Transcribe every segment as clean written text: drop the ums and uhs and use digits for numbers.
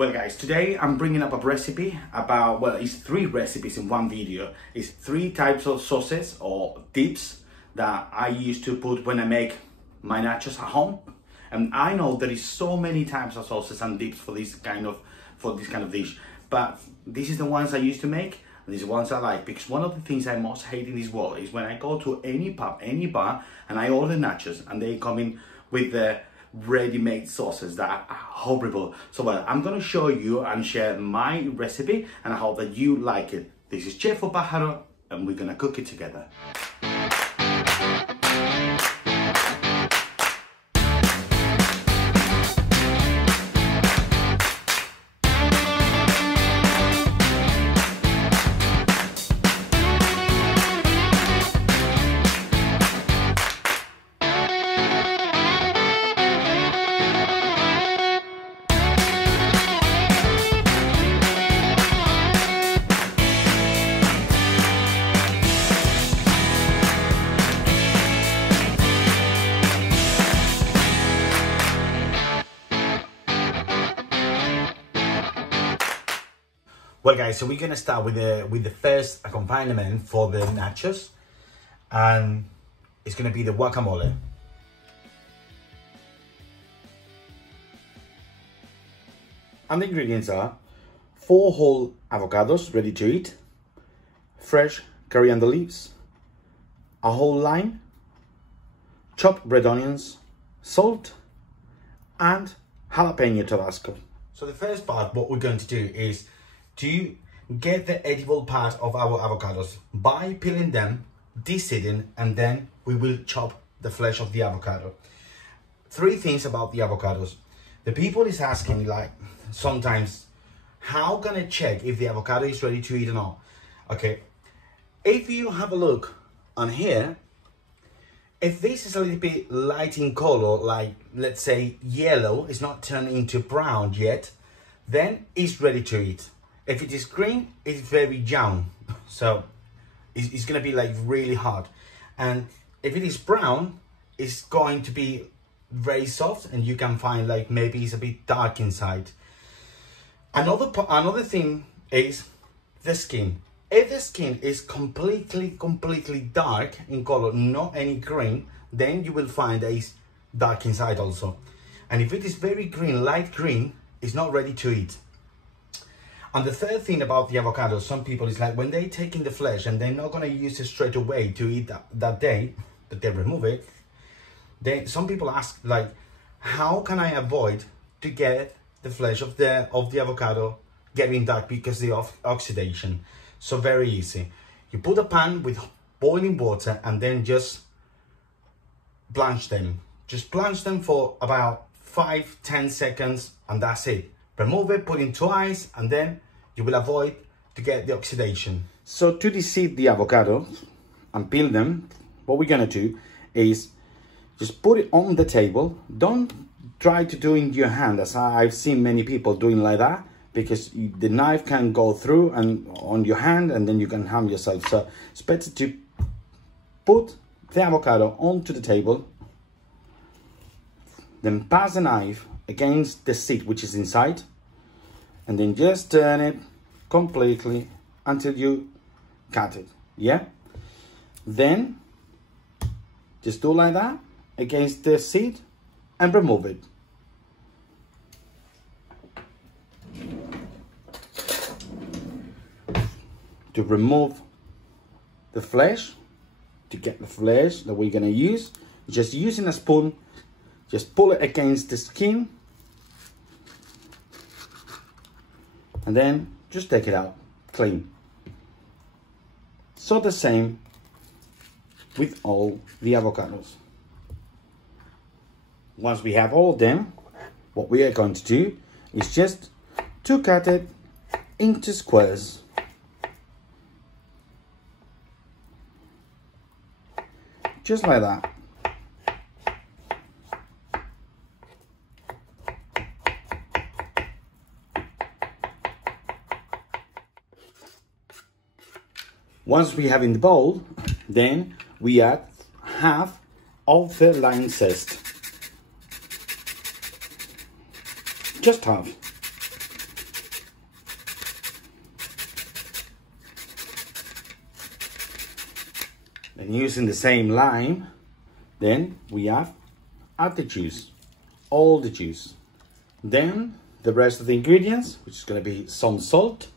Well guys, today I'm bringing up a recipe about, well, it's 3 recipes in one video. It's 3 types of sauces or dips that I used to put when I make my nachos at home. And I know there is so many types of sauces and dips for this kind of dish, but this is the ones I used to make. And these are the ones I like, because one of the things I most hate in this world is when I go to any pub, any bar, and I order nachos and they come in with the ready-made sauces that are horrible. So well, I'm gonna show you and share my recipe, and I hope that you like it. This is Chef Pájaro and we're gonna cook it together. Well guys, so we're gonna start with the first accompaniment for the nachos, and it's gonna be the guacamole. And the ingredients are 4 whole avocados ready to eat, fresh coriander leaves, a whole lime, chopped red onions, salt, and jalapeno Tabasco. So the first part, what we're going to do is to get the edible part of our avocados by peeling them, deseeding, and then we will chop the flesh of the avocado. 3 things about the avocados. The people is asking, like, sometimes, how can I check if the avocado is ready to eat or not? Okay, if you have a look on here, if this is a little bit light in color, like let's say yellow, it's not turned into brown yet, then it's ready to eat. If it is green, it's very young, so it's gonna be like really hard. And if it is brown, it's going to be very soft, and you can find like maybe it's a bit dark inside. Another thing is the skin. If the skin is completely dark in color, not any green, then you will find that it's dark inside also. And if it is very green, light green, it's not ready to eat. And the third thing about the avocado, some people is like, when they take in the flesh and they're not gonna use it straight away to eat that day, that they remove it, some people ask like, how can I avoid to get the flesh of the avocado getting dark because of oxidation? So very easy. You put a pan with boiling water and then just blanch them. Just blanch them for about 5-10 seconds, and that's it. Remove it, put into ice, and then you will avoid to get the oxidation. So to deseed the avocado and peel them, what we're gonna do is just put it on the table. Don't try to do it in your hand, as I've seen many people doing like that, because the knife can go through and on your hand, and then you can harm yourself. So it's better to put the avocado onto the table, then pass the knife against the seed which is inside, and then just turn it completely until you cut it. Yeah, then just do like that against the seed and remove it. To remove the flesh, to get the flesh that we're gonna use, just using a spoon, just pull it against the skin, and then just take it out clean. So the same with all the avocados. Once we have all of them, what we are going to do is just to cut it into squares. Just like that. Once we have in the bowl, then we add half of the lime zest. Just half. And using the same lime, then we add the juice, all the juice. Then the rest of the ingredients, which is going to be some salt,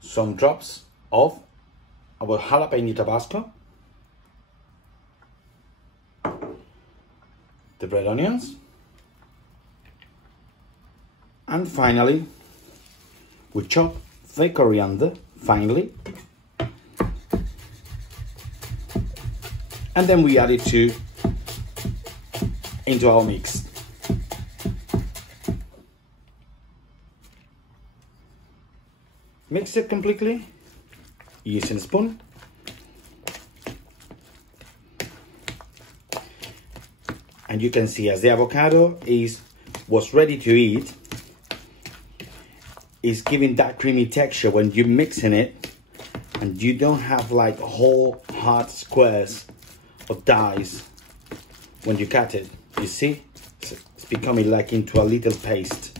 some drops of our jalapeno Tabasco, the red onions, and finally we chop the coriander finely, and then we add it into our mix. Mix it completely using a spoon. And you can see as the avocado was ready to eat, is giving that creamy texture when you're mixing it, and you don't have like whole hard squares of dice when you cut it. You see, it's becoming like into a little paste.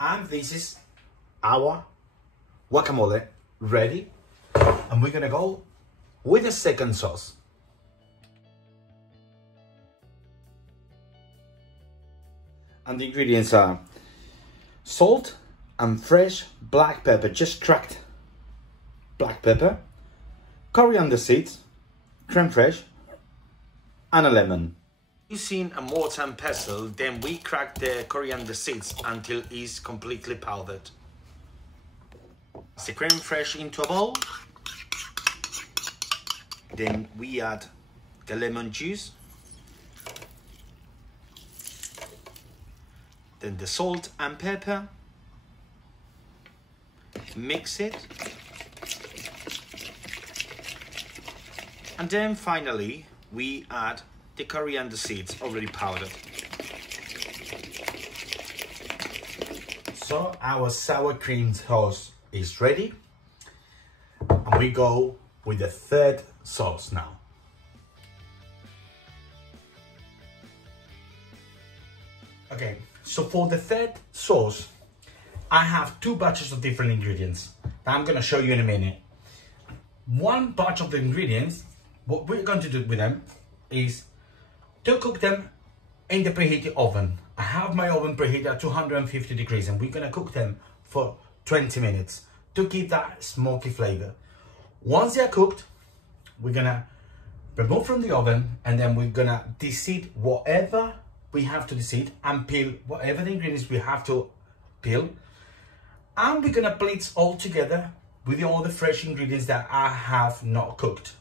And this is our guacamole ready, and we're gonna go with the second sauce. And the ingredients are salt and fresh black pepper, just cracked black pepper, coriander seeds, creme fraiche, and a lemon. Using a mortar and pestle, then we crack the coriander seeds until it's completely powdered. The creme fraiche into a bowl. Then we add the lemon juice. Then the salt and pepper. Mix it. And then finally we add the coriander seeds already powdered. So our sour cream sauce is ready, and we go with the third sauce now. Okay, so for the third sauce, I have two batches of different ingredients that I'm gonna show you in a minute. One batch of the ingredients, what we're going to do with them is to cook them in the preheated oven. I have my oven preheated at 250 degrees, and we're gonna cook them for 20 minutes to give that smoky flavor. Once they're cooked, we're gonna remove from the oven, and then we're gonna deseed whatever we have to deseed and peel whatever the ingredients we have to peel. And we're gonna blitz all together with all the fresh ingredients that I have not cooked.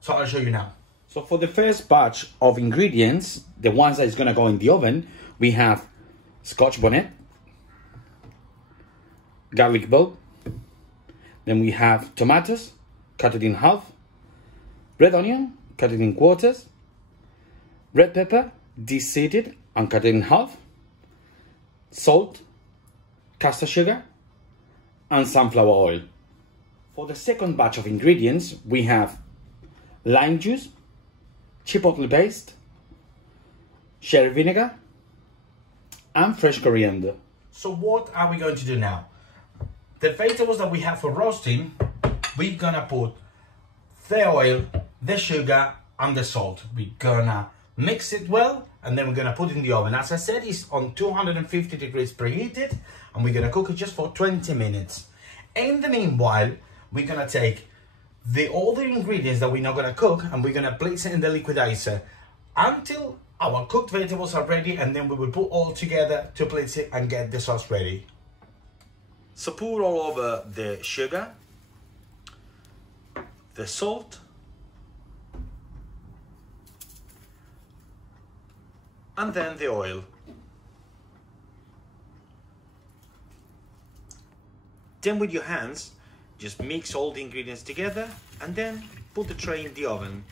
So I'll show you now. So for the first batch of ingredients, the ones that is gonna go in the oven, we have Scotch bonnet, garlic bulb, then we have tomatoes, cut it in half, red onion, cut it in quarters, red pepper, deseeded and cut it in half, salt, caster sugar, and sunflower oil. For the second batch of ingredients, we have lime juice, chipotle paste, sherry vinegar, and fresh coriander. So what are we going to do now? The vegetables that we have for roasting, we're gonna put the oil, the sugar, and the salt. We're gonna mix it well, and then we're gonna put it in the oven. As I said, it's on 250 degrees preheated, and we're gonna cook it just for 20 minutes. In the meanwhile, we're gonna take all the ingredients that we're not gonna cook, and we're gonna place it in the liquidizer until our cooked vegetables are ready, and then we will put all together to place it and get the sauce ready. So pour all over the sugar, the salt, and then the oil. Then with your hands, just mix all the ingredients together and then put the tray in the oven.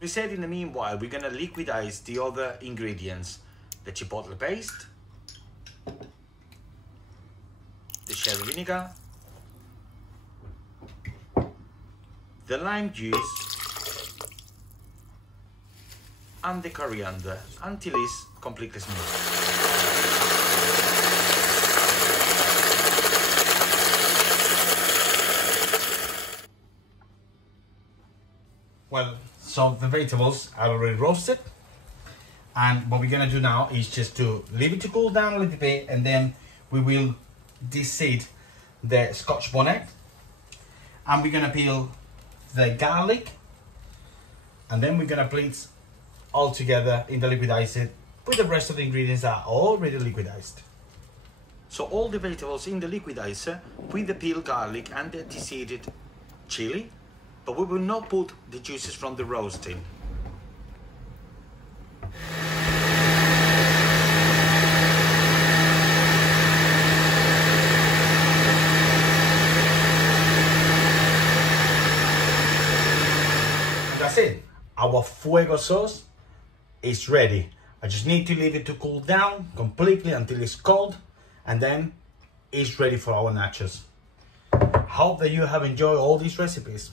We said in the meanwhile, we're gonna liquidize the other ingredients. The chipotle paste, the sherry vinegar, the lime juice and the coriander until it's completely smooth. Well, so the vegetables are already roasted, and what we're gonna do now is just to leave it to cool down a little bit, and then we will de-seed the Scotch bonnet, and we're gonna peel the garlic, and then we're gonna blitz all together in the liquidizer with the rest of the ingredients that are already liquidized. So all the vegetables in the liquidizer with the peeled garlic and the de-seeded chili, but we will not put the juices from the roasting. And that's it. Our fuego sauce is ready. I just need to leave it to cool down completely until it's cold, and then it's ready for our nachos. Hope that you have enjoyed all these recipes.